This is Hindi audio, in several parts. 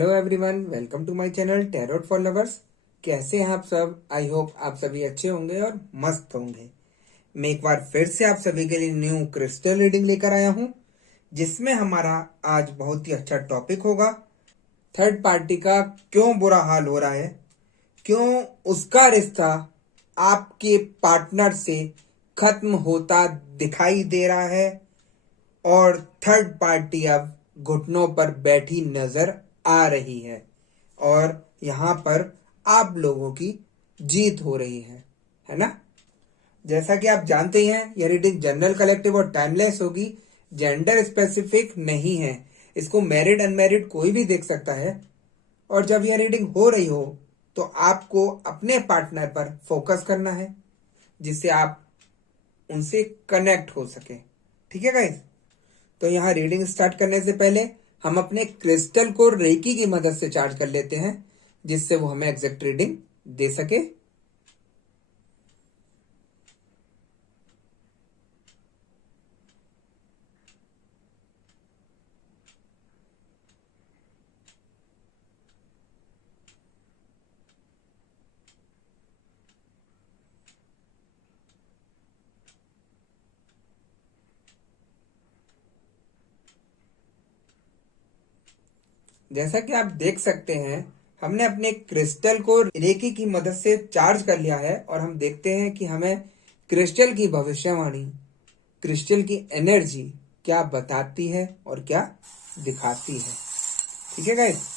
Hello everyone, welcome to my channel tarot for lovers. कैसे हैं आप सब? आई होप आप सभी अच्छे होंगे और मस्त होंगे। मैं एक बार फिर से आप सभी के लिए न्यू क्रिस्टल रीडिंग लेकर आया हूं, जिसमें हमारा आज बहुत ही अच्छा टॉपिक होगा। थर्ड पार्टी का क्यों बुरा हाल हो रहा है, क्यों उसका रिश्ता आपके पार्टनर से खत्म होता दिखाई दे रहा है और थर्ड पार्टी अब घुटनों पर बैठी नजर आ रही है और यहाँ पर आप लोगों की जीत हो रही है ना। जैसा कि आप जानते हैं, यह रीडिंग जनरल, कलेक्टिव और टाइमलेस होगी। जेंडर स्पेसिफिक नहीं है, इसको मैरिड अनमैरिड कोई भी देख सकता है। और जब यह रीडिंग हो रही हो तो आपको अपने पार्टनर पर फोकस करना है, जिससे आप उनसे कनेक्ट हो सके। ठीक है गाइस? तो यहाँ रीडिंग स्टार्ट करने से पहले हम अपने क्रिस्टल को रेकी की मदद से चार्ज कर लेते हैं, जिससे वो हमें एग्जैक्ट रीडिंग दे सके। जैसा कि आप देख सकते हैं, हमने अपने क्रिस्टल को रेकी की मदद से चार्ज कर लिया है और हम देखते हैं कि हमें क्रिस्टल की भविष्यवाणी, क्रिस्टल की एनर्जी क्या बताती है और क्या दिखाती है। ठीक है गाइस?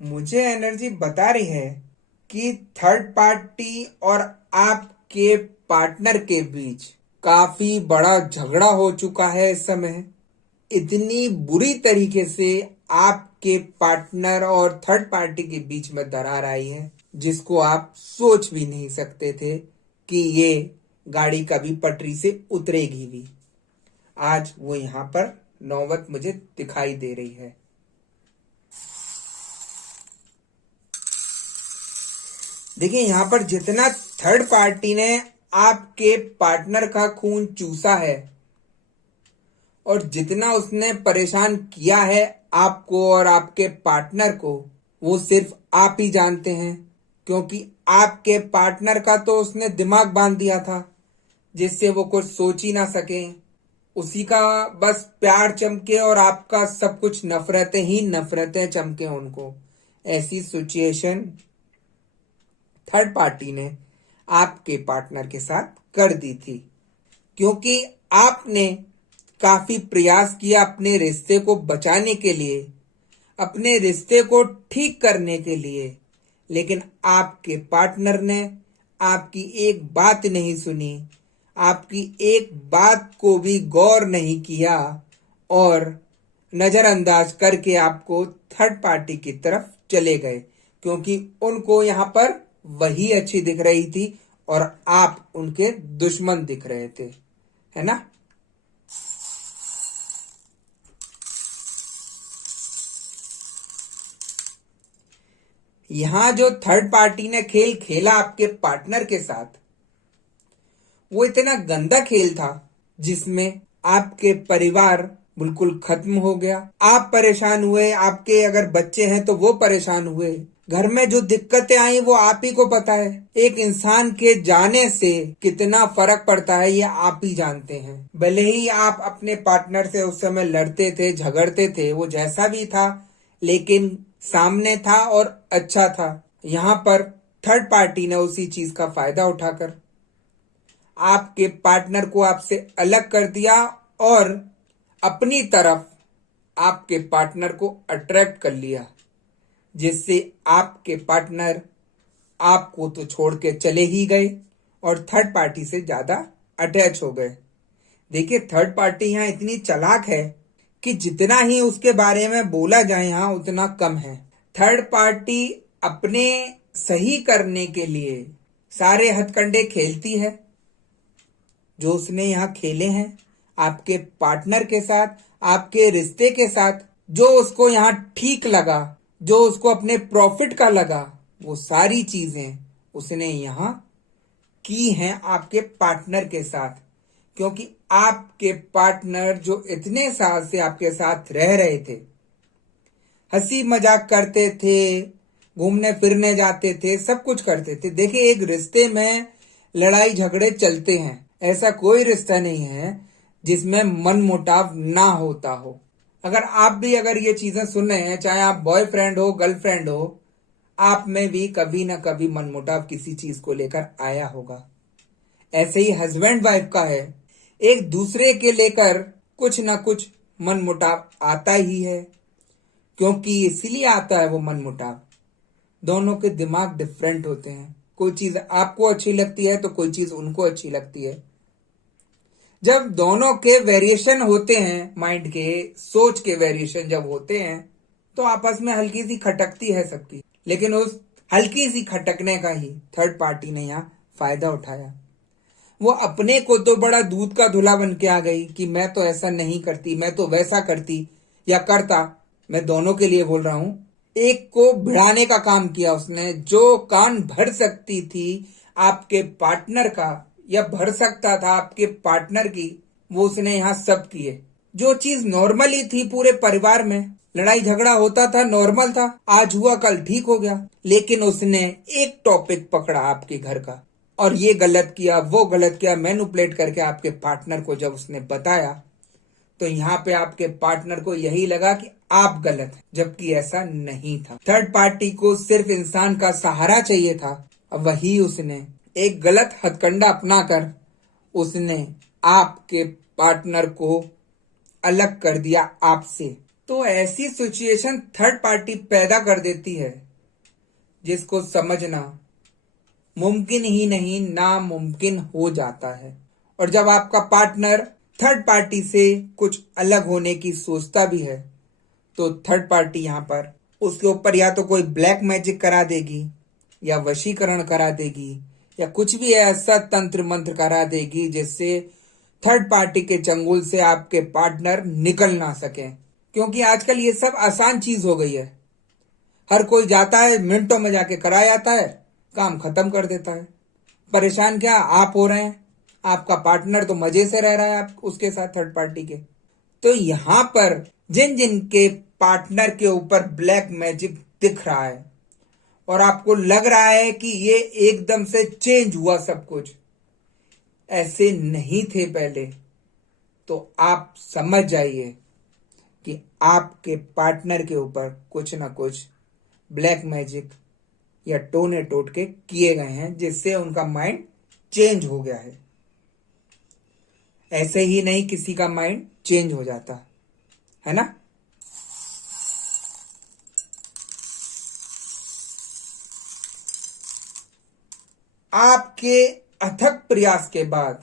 मुझे एनर्जी बता रही है कि थर्ड पार्टी और आपके पार्टनर के बीच काफी बड़ा झगड़ा हो चुका है इस समय। इतनी बुरी तरीके से आपके पार्टनर और थर्ड पार्टी के बीच में दरार आई है, जिसको आप सोच भी नहीं सकते थे कि ये गाड़ी कभी पटरी से उतरेगी भी। आज वो यहाँ पर नौबत मुझे दिखाई दे रही है। देखिए, यहाँ पर जितना थर्ड पार्टी ने आपके पार्टनर का खून चूसा है और जितना उसने परेशान किया है आपको और आपके पार्टनर को, वो सिर्फ आप ही जानते हैं। क्योंकि आपके पार्टनर का तो उसने दिमाग बांध दिया था, जिससे वो कुछ सोच ही ना सके। उसी का बस प्यार चमके और आपका सब कुछ नफरतें ही नफरतें चमके उनको। ऐसी सिचुएशन थर्ड पार्टी ने आपके पार्टनर के साथ कर दी थी, क्योंकि आपने काफी प्रयास किया अपने रिश्ते को बचाने के लिए, अपने रिश्ते को ठीक करने के लिए, लेकिन आपके पार्टनर ने आपकी एक बात नहीं सुनी, आपकी एक बात को भी गौर नहीं किया और नजरअंदाज करके आपको थर्ड पार्टी की तरफ चले गए, क्योंकि उनको यहां पर वही अच्छी दिख रही थी और आप उनके दुश्मन दिख रहे थे, है ना। यहां जो थर्ड पार्टी ने खेल खेला आपके पार्टनर के साथ, वो इतना गंदा खेल था जिसमें आपके परिवार बिल्कुल खत्म हो गया। आप परेशान हुए, आपके अगर बच्चे हैं तो वो परेशान हुए। घर में जो दिक्कतें आई वो आप ही को पता है। एक इंसान के जाने से कितना फर्क पड़ता है ये आप ही जानते हैं। भले ही आप अपने पार्टनर से उस समय लड़ते थे, झगड़ते थे, वो जैसा भी था, लेकिन सामने था और अच्छा था। यहाँ पर थर्ड पार्टी ने उसी चीज का फायदा उठाकर आपके पार्टनर को आपसे अलग कर दिया और अपनी तरफ आपके पार्टनर को अट्रैक्ट कर लिया, जिससे आपके पार्टनर आपको तो छोड़ के चले ही गए और थर्ड पार्टी से ज्यादा अटैच हो गए। देखिए, थर्ड पार्टी यहाँ इतनी चालाक है कि जितना ही उसके बारे में बोला जाए यहाँ उतना कम है। थर्ड पार्टी अपने सही करने के लिए सारे हथकंडे खेलती है, जो उसने यहाँ खेले हैं आपके पार्टनर के साथ, आपके रिश्ते के साथ जो उसको यहाँ ठीक लगा, जो उसको अपने प्रॉफिट का लगा, वो सारी चीजें उसने यहाँ की हैं आपके पार्टनर के साथ। क्योंकि आपके पार्टनर जो इतने साल से आपके साथ रह रहे थे, हंसी मजाक करते थे, घूमने फिरने जाते थे, सब कुछ करते थे। देखिए, एक रिश्ते में लड़ाई झगड़े चलते हैं, ऐसा कोई रिश्ता नहीं है जिसमें मन मुटाव ना होता हो। अगर ये चीजें सुन रहे हैं, चाहे आप बॉयफ्रेंड हो, गर्लफ्रेंड हो, आप में भी कभी ना कभी मनमुटाव किसी चीज को लेकर आया होगा। ऐसे ही हस्बैंड वाइफ का है, एक दूसरे के लेकर कुछ ना कुछ मनमुटाव आता ही है। क्योंकि इसलिए आता है वो मनमुटाव, दोनों के दिमाग डिफरेंट होते हैं। कोई चीज आपको अच्छी लगती है तो कोई चीज उनको अच्छी लगती है। जब दोनों के वेरिएशन होते हैं, माइंड के, सोच के वेरिएशन जब होते हैं, तो आपस में हल्की सी खटकती है सबकी। लेकिन उस हल्की सी खटकने का ही थर्ड पार्टी ने यहाँ फायदा उठाया। वो अपने को तो बड़ा दूध का धुला बन के आ गई कि मैं तो ऐसा नहीं करती, मैं तो वैसा करती या करता। मैं दोनों के लिए बोल रहा हूं। एक को भिड़ाने का काम किया उसने। जो कान भर सकती थी आपके पार्टनर का या भर सकता था आपके पार्टनर की, वो उसने यहाँ सब किए। जो चीज नॉर्मली थी पूरे परिवार में, लड़ाई झगड़ा होता था, नॉर्मल था, आज हुआ कल ठीक हो गया। लेकिन उसने एक टॉपिक पकड़ा आपके घर का, और ये गलत किया, वो गलत किया, मैनिपुलेट करके आपके पार्टनर को जब उसने बताया, तो यहाँ पे आपके पार्टनर को यही लगा कि आप गलत हैं, जबकि ऐसा नहीं था। थर्ड पार्टी को सिर्फ इंसान का सहारा चाहिए था, अब वही उसने एक गलत हथकंडा अपनाकर उसने आपके पार्टनर को अलग कर दिया आपसे। तो ऐसी सिचुएशन थर्ड पार्टी पैदा कर देती है जिसको समझना मुमकिन ही नहीं, नामुमकिन हो जाता है। और जब आपका पार्टनर थर्ड पार्टी से कुछ अलग होने की सोचता भी है, तो थर्ड पार्टी यहाँ पर उसके ऊपर या तो कोई ब्लैक मैजिक करा देगी, या वशीकरण करा देगी, या कुछ भी ऐसा तंत्र मंत्र करा देगी जिससे थर्ड पार्टी के चंगुल से आपके पार्टनर निकल ना सके। क्योंकि आजकल ये सब आसान चीज हो गई है। हर कोई जाता है, मिनटों में जाके करा जाता है, काम खत्म कर देता है। परेशान क्या आप हो रहे हैं, आपका पार्टनर तो मजे से रह रहा है आप उसके साथ, थर्ड पार्टी के। तो यहां पर जिन जिन के पार्टनर के ऊपर ब्लैक मैजिक दिख रहा है और आपको लग रहा है कि ये एकदम से चेंज हुआ सब कुछ, ऐसे नहीं थे पहले, तो आप समझ जाइए कि आपके पार्टनर के ऊपर कुछ ना कुछ ब्लैक मैजिक या टोने टोटके किए गए हैं, जिससे उनका माइंड चेंज हो गया है। ऐसे ही नहीं किसी का माइंड चेंज हो जाता है ना। आपके अथक प्रयास के बाद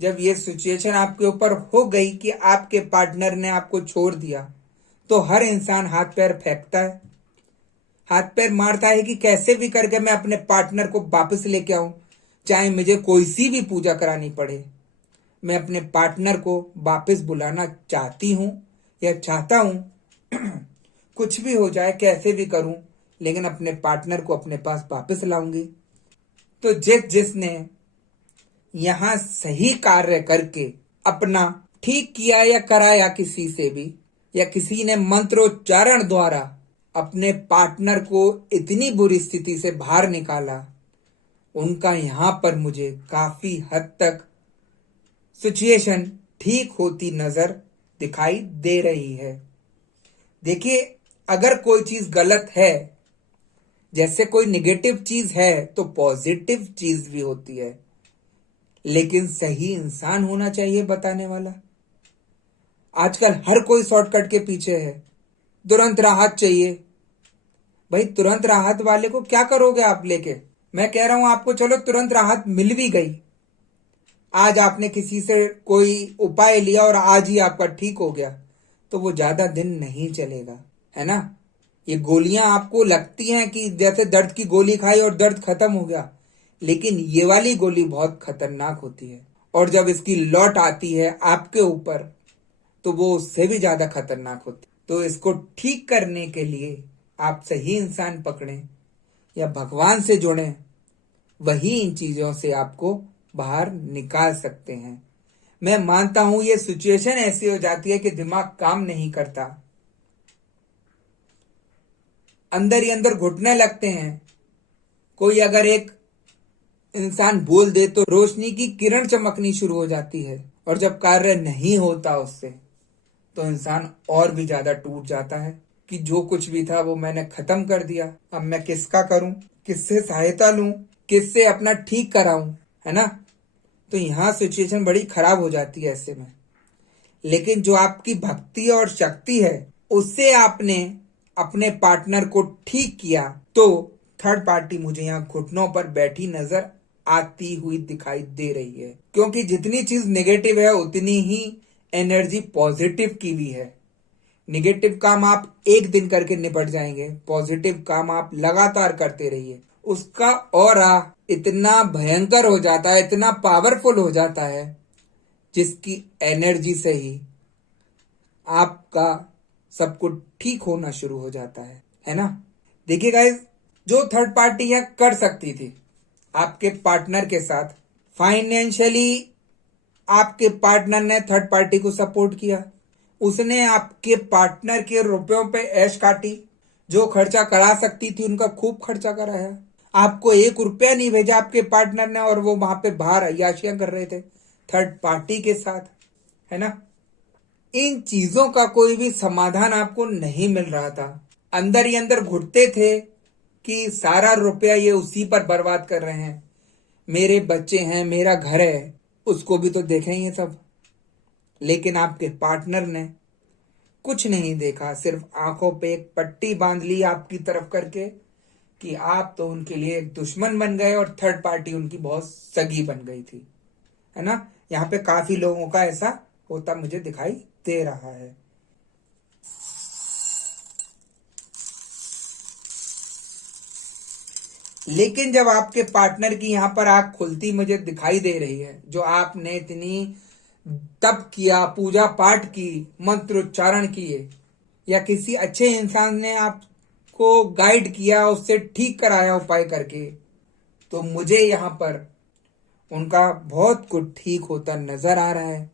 जब ये सिचुएशन आपके ऊपर हो गई कि आपके पार्टनर ने आपको छोड़ दिया, तो हर इंसान हाथ पैर फेंकता है, हाथ पैर मारता है कि कैसे भी करके मैं अपने पार्टनर को वापस लेके आऊं, चाहे मुझे कोई सी भी पूजा करानी पड़े। मैं अपने पार्टनर को वापस बुलाना चाहती हूं या चाहता हूं कुछ भी हो जाए, कैसे भी करूं, लेकिन अपने पार्टनर को अपने पास वापस लाऊंगी। तो जिसने यहां सही कार्य करके अपना ठीक किया या कराया किसी से भी, या किसी ने मंत्रोच्चारण द्वारा अपने पार्टनर को इतनी बुरी स्थिति से बाहर निकाला, उनका यहां पर मुझे काफी हद तक सिचुएशन ठीक होती नजर दिखाई दे रही है। देखिए, अगर कोई चीज गलत है, जैसे कोई निगेटिव चीज है, तो पॉजिटिव चीज भी होती है, लेकिन सही इंसान होना चाहिए बताने वाला। आजकल हर कोई शॉर्टकट के पीछे है, तुरंत राहत चाहिए। भाई, तुरंत राहत वाले को क्या करोगे आप लेके? मैं कह रहा हूं आपको, चलो तुरंत राहत मिल भी गई, आज आपने किसी से कोई उपाय लिया और आज ही आपका ठीक हो गया, तो वो ज्यादा दिन नहीं चलेगा, है ना। ये गोलियां आपको लगती हैं कि जैसे दर्द की गोली खाई और दर्द खत्म हो गया, लेकिन ये वाली गोली बहुत खतरनाक होती है। और जब इसकी लौट आती है आपके ऊपर, तो वो उससे भी ज्यादा खतरनाक होती। तो इसको ठीक करने के लिए आप सही इंसान पकड़ें या भगवान से जुड़ें, वही इन चीजों से आपको बाहर निकाल सकते हैं। मैं मानता हूं ये सिचुएशन ऐसी हो जाती है कि दिमाग काम नहीं करता, अंदर ही अंदर घुटने लगते हैं। कोई अगर एक इंसान बोल दे तो रोशनी की किरण चमकनी शुरू हो जाती है, और जब कार्य नहीं होता उससे तो इंसान और भी ज्यादा टूट जाता है कि जो कुछ भी था वो मैंने खत्म कर दिया, अब मैं किसका करूं, किससे सहायता लूं, किससे अपना ठीक कराऊं, है ना। तो यहाँ सिचुएशन बड़ी खराब हो जाती है ऐसे में। लेकिन जो आपकी भक्ति और शक्ति है उससे आपने अपने पार्टनर को ठीक किया, तो थर्ड पार्टी मुझे यहाँ घुटनों पर बैठी नजर आती हुई दिखाई दे रही है। क्योंकि जितनी चीज नेगेटिव है उतनी ही एनर्जी पॉजिटिव की भी है। नेगेटिव काम आप एक दिन करके निपट जाएंगे, पॉजिटिव काम आप लगातार करते रहिए, उसका ऑरा इतना भयंकर हो जाता है, इतना पावरफुल हो जाता है, जिसकी एनर्जी से ही आपका सब कुछ ठीक होना शुरू हो जाता है ना। देखिए गाइस, जो थर्ड पार्टी यह कर सकती थी आपके पार्टनर के साथ, फाइनेंशियली आपके पार्टनर ने थर्ड पार्टी को सपोर्ट किया, उसने आपके पार्टनर के रुपयों पे ऐश काटी, जो खर्चा करा सकती थी उनका खूब खर्चा कराया, आपको 1 रुपया नहीं भेजा आपके पार्टनर ने, और वो वहां पे बाहर अय्याशियां कर रहे थे थर्ड पार्टी के साथ, है ना। इन चीजों का कोई भी समाधान आपको नहीं मिल रहा था, अंदर ही अंदर घुटते थे कि सारा रुपया ये उसी पर बर्बाद कर रहे हैं, मेरे बच्चे हैं, मेरा घर है, उसको भी तो देखें ये सब। लेकिन आपके पार्टनर ने कुछ नहीं देखा, सिर्फ आंखों पे एक पट्टी बांध ली आपकी तरफ करके कि आप तो उनके लिए एक दुश्मन बन गए और थर्ड पार्टी उनकी बहुत सगी बन गई थी, है ना। यहाँ पे काफी लोगों का ऐसा होता मुझे दिखाई दे रहा है। लेकिन जब आपके पार्टनर की यहां पर आंख खुलती मुझे दिखाई दे रही है, जो आपने इतनी तप किया, पूजा पाठ की, मंत्र उच्चारण किए, या किसी अच्छे इंसान ने आपको गाइड किया, उससे ठीक कराया उपाय करके, तो मुझे यहां पर उनका बहुत कुछ ठीक होता नजर आ रहा है।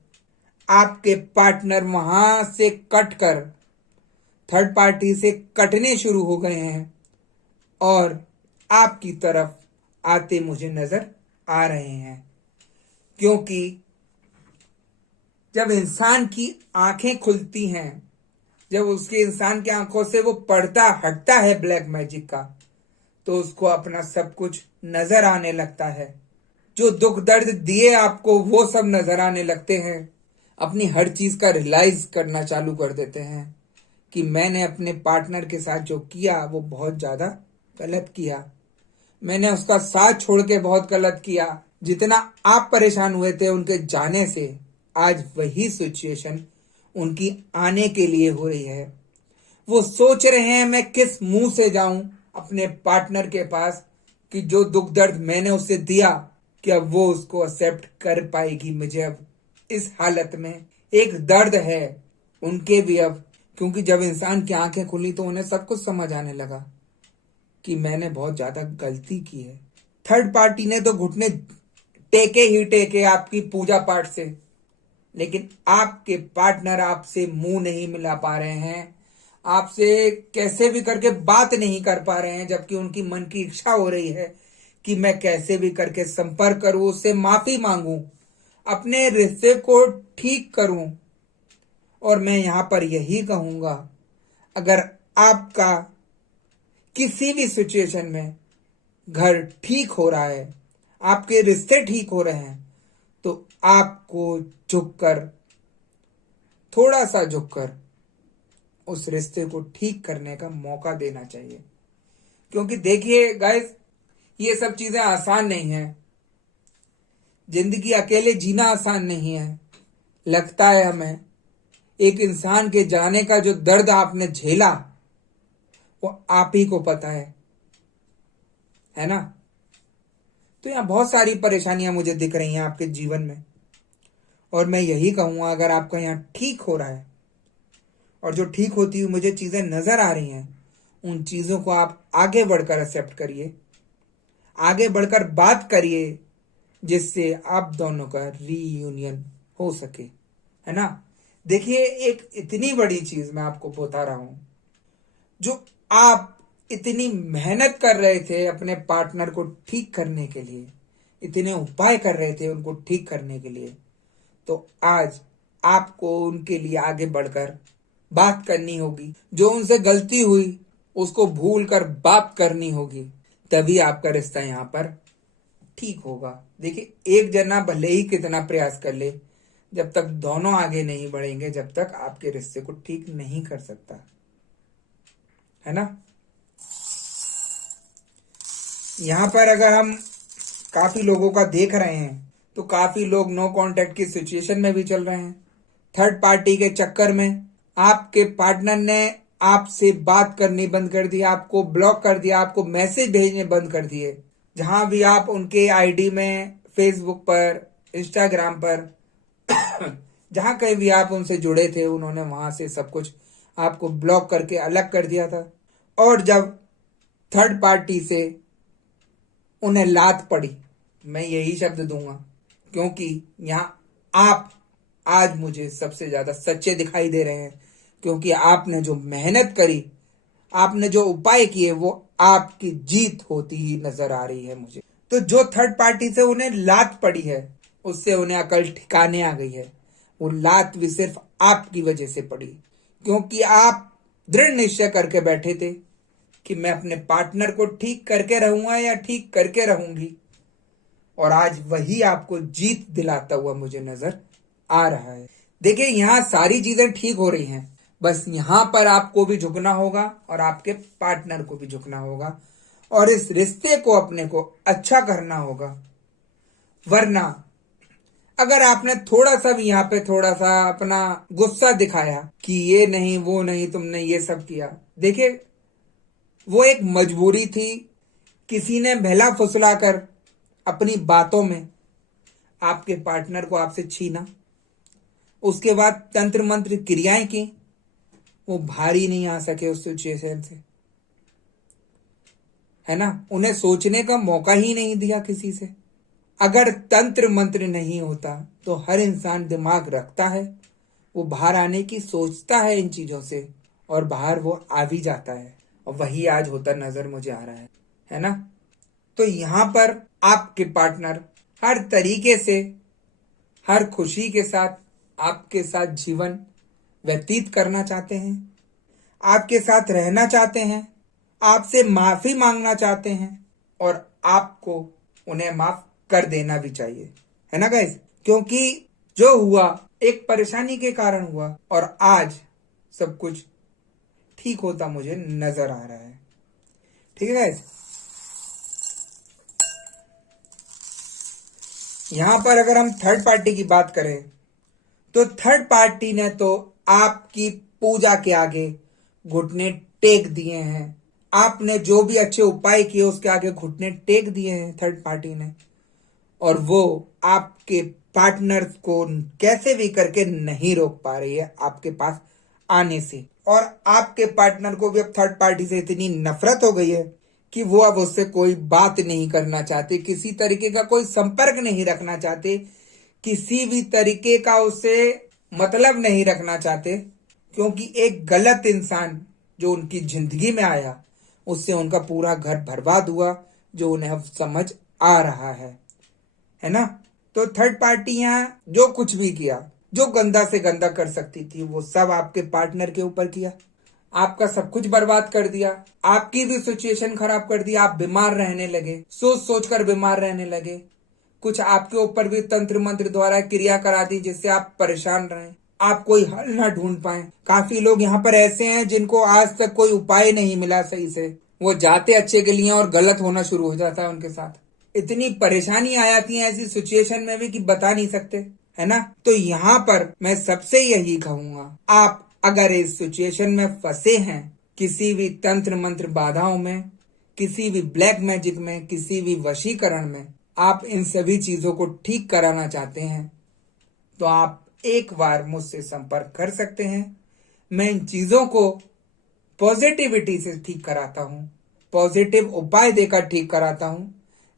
आपके पार्टनर वहां से कट कर थर्ड पार्टी से कटने शुरू हो गए हैं और आपकी तरफ आते मुझे नजर आ रहे हैं। क्योंकि जब इंसान की आंखें खुलती हैं, जब उसके इंसान की आंखों से वो पर्दा हटता है ब्लैक मैजिक का, तो उसको अपना सब कुछ नजर आने लगता है। जो दुख दर्द दिए आपको वो सब नजर आने लगते हैं, अपनी हर चीज का रियलाइज करना चालू कर देते हैं कि मैंने अपने पार्टनर के साथ जो किया वो बहुत ज्यादा गलत किया, मैंने उसका साथ छोड़ के बहुत गलत किया। जितना आप परेशान हुए थे उनके जाने से, आज वही सिचुएशन उनकी आने के लिए हो रही है। वो सोच रहे हैं मैं किस मुंह से जाऊं अपने पार्टनर के पास कि जो दुख दर्द मैंने उसे दिया, क्या वो उसको एक्सेप्ट कर पाएगी मुझे अब इस हालत में। एक दर्द है उनके भी अब, क्योंकि जब इंसान की आंखें खुली तो उन्हें सब कुछ समझ आने लगा कि मैंने बहुत ज्यादा गलती की है। थर्ड पार्टी ने तो घुटने टेके ही टेके आपकी पूजा पाठ से, लेकिन आपके पार्टनर आपसे मुंह नहीं मिला पा रहे हैं, आपसे कैसे भी करके बात नहीं कर पा रहे हैं, जबकि उनकी मन की इच्छा हो रही है कि मैं कैसे भी करके संपर्क करूं, उससे माफी मांगूं, अपने रिश्ते को ठीक करूं। और मैं यहां पर यही कहूंगा, अगर आपका किसी भी सिचुएशन में घर ठीक हो रहा है, आपके रिश्ते ठीक हो रहे हैं, तो आपको झुककर, थोड़ा सा झुककर उस रिश्ते को ठीक करने का मौका देना चाहिए। क्योंकि देखिए गाइस, ये सब चीजें आसान नहीं है, जिंदगी अकेले जीना आसान नहीं है। लगता है हमें एक इंसान के जाने का जो दर्द आपने झेला वो आप ही को पता है ना। तो यहां बहुत सारी परेशानियां मुझे दिख रही हैं आपके जीवन में, और मैं यही कहूंगा, अगर आपका यहाँ ठीक हो रहा है और जो ठीक होती हुई मुझे चीजें नजर आ रही हैं, उन चीजों को आप आगे बढ़कर एक्सेप्ट करिए, आगे बढ़कर बात करिए, जिससे आप दोनों का रीयूनियन हो सके, है ना। देखिए, एक इतनी बड़ी चीज मैं आपको बता रहा हूं, जो आप इतनी मेहनत कर रहे थे अपने पार्टनर को ठीक करने के लिए, इतने उपाय कर रहे थे उनको ठीक करने के लिए, तो आज आपको उनके लिए आगे बढ़कर बात करनी होगी। जो उनसे गलती हुई उसको भूल कर बात करनी होगी, तभी आपका रिश्ता यहाँ पर ठीक होगा। देखिए, एक जना भले ही कितना प्रयास कर ले, जब तक दोनों आगे नहीं बढ़ेंगे, जब तक आपके रिश्ते को ठीक नहीं कर सकता, है ना। यहाँ पर अगर हम काफी लोगों का देख रहे हैं, तो काफी लोग नो कांटेक्ट की सिचुएशन में भी चल रहे हैं। थर्ड पार्टी के चक्कर में आपके पार्टनर ने आपसे बात करनी बंद कर दी, आपको ब्लॉक कर दिया, आपको मैसेज भेजने बंद कर दिए। जहां भी आप उनके आईडी में, फेसबुक पर, इंस्टाग्राम पर जहां कहीं भी आप उनसे जुड़े थे, उन्होंने वहां से सब कुछ आपको ब्लॉक करके अलग कर दिया था। और जब थर्ड पार्टी से उन्हें लात पड़ी, मैं यही शब्द दूंगा, क्योंकि यहां आप आज मुझे सबसे ज्यादा सच्चे दिखाई दे रहे हैं, क्योंकि आपने जो मेहनत करी, आपने जो उपाय किए, वो आपकी जीत होती ही नजर आ रही है मुझे। तो जो थर्ड पार्टी से उन्हें लात पड़ी है, उससे उन्हें अकल ठिकाने आ गई है। वो लात भी सिर्फ आपकी वजह से पड़ी, क्योंकि आप दृढ़ निश्चय करके बैठे थे कि मैं अपने पार्टनर को ठीक करके रहूंगा या ठीक करके रहूंगी, और आज वही आपको जीत दिलाता हुआ मुझे नजर आ रहा है। देखिए, यहाँ सारी चीजें ठीक हो रही हैं, बस यहाँ पर आपको भी झुकना होगा और आपके पार्टनर को भी झुकना होगा, और इस रिश्ते को अपने को अच्छा करना होगा। वरना अगर आपने थोड़ा सा भी यहाँ पे थोड़ा सा अपना गुस्सा दिखाया कि ये नहीं वो नहीं, तुमने ये सब किया, देखिए वो एक मजबूरी थी। किसी ने भला फुसलाकर अपनी बातों में आपके पार्टनर को आपसे छीना, उसके बाद तंत्र मंत्र क्रियाएं की, वो भारी नहीं आ सके उस सिचुएशन से, है ना। उन्हें सोचने का मौका ही नहीं दिया किसी से। अगर तंत्र मंत्र नहीं होता तो हर इंसान दिमाग रखता है, वो बाहर आने की सोचता है इन चीजों से, और बाहर वो आ भी जाता है, और वही आज होता नजर मुझे आ रहा है ना। तो यहाँ पर आपके पार्टनर हर तरीके से, हर खुशी के साथ आपके साथ जीवन व्यतीत करना चाहते हैं, आपके साथ रहना चाहते हैं, आपसे माफी मांगना चाहते हैं, और आपको उन्हें माफ कर देना भी चाहिए, है ना गाइस। क्योंकि जो हुआ एक परेशानी के कारण हुआ, और आज सब कुछ ठीक होता मुझे नजर आ रहा है। ठीक है गाइस। यहां पर अगर हम थर्ड पार्टी की बात करें, तो थर्ड पार्टी ने तो आपकी पूजा के आगे घुटने टेक दिए हैं। आपने जो भी अच्छे उपाय किए उसके आगे घुटने टेक दिए हैं थर्ड पार्टी ने, और वो आपके पार्टनर को कैसे भी करके नहीं रोक पा रही है आपके पास आने से। और आपके पार्टनर को भी अब थर्ड पार्टी से इतनी नफरत हो गई है कि वो अब उससे कोई बात नहीं करना चाहते, किसी तरीके का कोई संपर्क नहीं रखना चाहते, किसी भी तरीके का उससे मतलब नहीं रखना चाहते, क्योंकि एक गलत इंसान जो उनकी जिंदगी में आया, उससे उनका पूरा घर बर्बाद हुआ, जो उन्हें अब समझ आ रहा है ना। तो थर्ड पार्टी यहाँ जो कुछ भी किया, जो गंदा से गंदा कर सकती थी, वो सब आपके पार्टनर के ऊपर किया, आपका सब कुछ बर्बाद कर दिया, आपकी भी सिचुएशन खराब कर दी। आप बीमार रहने लगे, सोच सोच कर बीमार रहने लगे, कुछ आपके ऊपर भी तंत्र मंत्र द्वारा क्रिया करा दी, जिससे आप परेशान रहे, आप कोई हल ना ढूंढ पाए। काफी लोग यहाँ पर ऐसे हैं जिनको आज तक कोई उपाय नहीं मिला सही से, वो जाते अच्छे के लिए और गलत होना शुरू हो जाता है उनके साथ। इतनी परेशानी आ जाती है ऐसी सिचुएशन में भी कि बता नहीं सकते, है ना। तो यहाँ पर मैं सबसे यही कहूंगा, आप अगर इस सिचुएशन में फंसे हैं, किसी भी तंत्र मंत्र बाधाओं में, किसी भी ब्लैक मैजिक में, किसी भी वशीकरण में, आप इन सभी चीजों को ठीक कराना चाहते हैं, तो आप एक बार मुझसे संपर्क कर सकते हैं। मैं इन चीजों को पॉजिटिविटी से ठीक कराता हूं, पॉजिटिव उपाय देकर ठीक कराता हूं,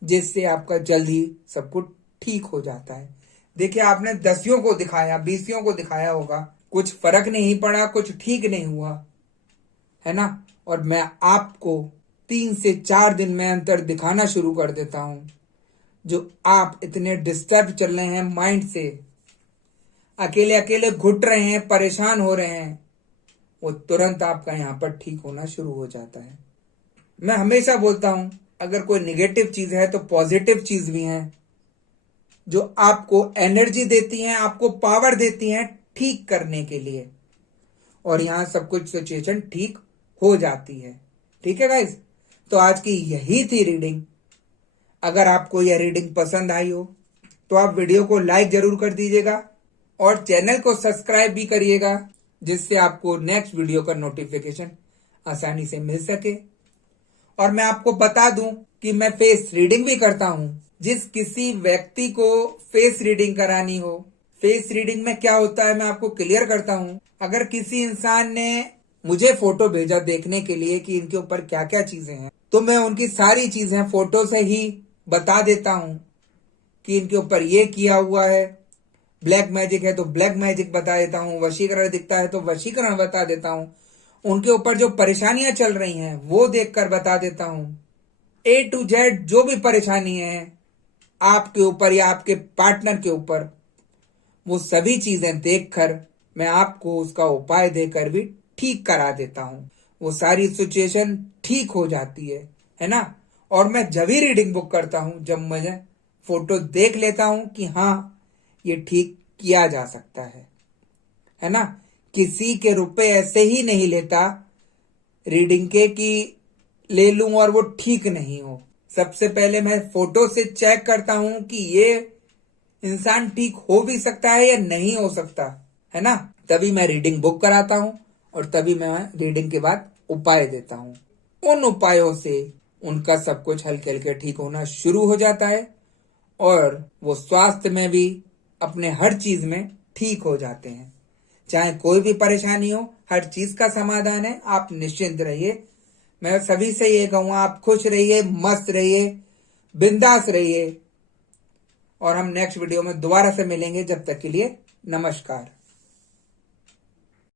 जिससे आपका जल्द ही सब कुछ ठीक हो जाता है। देखिए, आपने 10 को दिखाया, 20 को दिखाया होगा, कुछ फर्क नहीं पड़ा, कुछ ठीक नहीं हुआ, है ना। और मैं आपको 3 से 4 दिन में अंतर दिखाना शुरू कर देता हूं। जो आप इतने डिस्टर्ब चल रहे हैं माइंड से, अकेले अकेले घुट रहे हैं, परेशान हो रहे हैं, वो तुरंत आपका यहां पर ठीक होना शुरू हो जाता है। मैं हमेशा बोलता हूं, अगर कोई निगेटिव चीज है तो पॉजिटिव चीज भी है, जो आपको एनर्जी देती हैं, आपको पावर देती हैं ठीक करने के लिए, और यहां सब कुछ सिचुएशन ठीक हो जाती है। ठीक है गाइस, तो आज की यही थी रीडिंग। अगर आपको यह रीडिंग पसंद आई हो तो आप वीडियो को लाइक जरूर कर दीजिएगा और चैनल को सब्सक्राइब भी करिएगा, जिससे आपको नेक्स्ट वीडियो का नोटिफिकेशन आसानी से मिल सके। और मैं आपको बता दूं कि मैं फेस रीडिंग भी करता हूं। जिस किसी व्यक्ति को फेस रीडिंग करानी हो, फेस रीडिंग में क्या होता है मैं आपको क्लियर करता हूं। अगर किसी इंसान ने मुझे फोटो भेजा देखने के लिए कि इनके ऊपर क्या क्या चीजें हैं, तो मैं उनकी सारी चीजें फोटो से ही बता देता हूं कि इनके ऊपर ये किया हुआ है। ब्लैक मैजिक है तो ब्लैक मैजिक बता देता हूं, वशीकरण दिखता है तो वशीकरण बता देता हूं, उनके ऊपर जो परेशानियां चल रही हैं वो देखकर बता देता हूं। A to Z जो भी परेशानी है आपके ऊपर या आपके पार्टनर के ऊपर, वो सभी चीजें देखकर मैं आपको उसका उपाय देकर भी ठीक करा देता हूं। वो सारी सिचुएशन ठीक हो जाती है ना। और मैं जब ही रीडिंग बुक करता हूं जब मुझे फोटो देख लेता हूं कि हाँ ये ठीक किया जा सकता है ना। किसी के रुपए ऐसे ही नहीं लेता रीडिंग के कि ले लूं और वो ठीक नहीं हो। सबसे पहले मैं फोटो से चेक करता हूं कि ये इंसान ठीक हो भी सकता है या नहीं हो सकता, है ना। तभी मैं रीडिंग बुक कराता हूं और तभी मैं रीडिंग के बाद उपाय देता हूं। उन उपायों से उनका सब कुछ हल्के हल्के ठीक होना शुरू हो जाता है और वो स्वास्थ्य में भी अपने हर चीज में ठीक हो जाते हैं। चाहे कोई भी परेशानी हो, हर चीज का समाधान है, आप निश्चिंत रहिए। मैं सभी से ये कहूंगा, आप खुश रहिए, मस्त रहिए, बिंदास रहिए। और हम नेक्स्ट वीडियो में दोबारा से मिलेंगे। जब तक के लिए नमस्कार।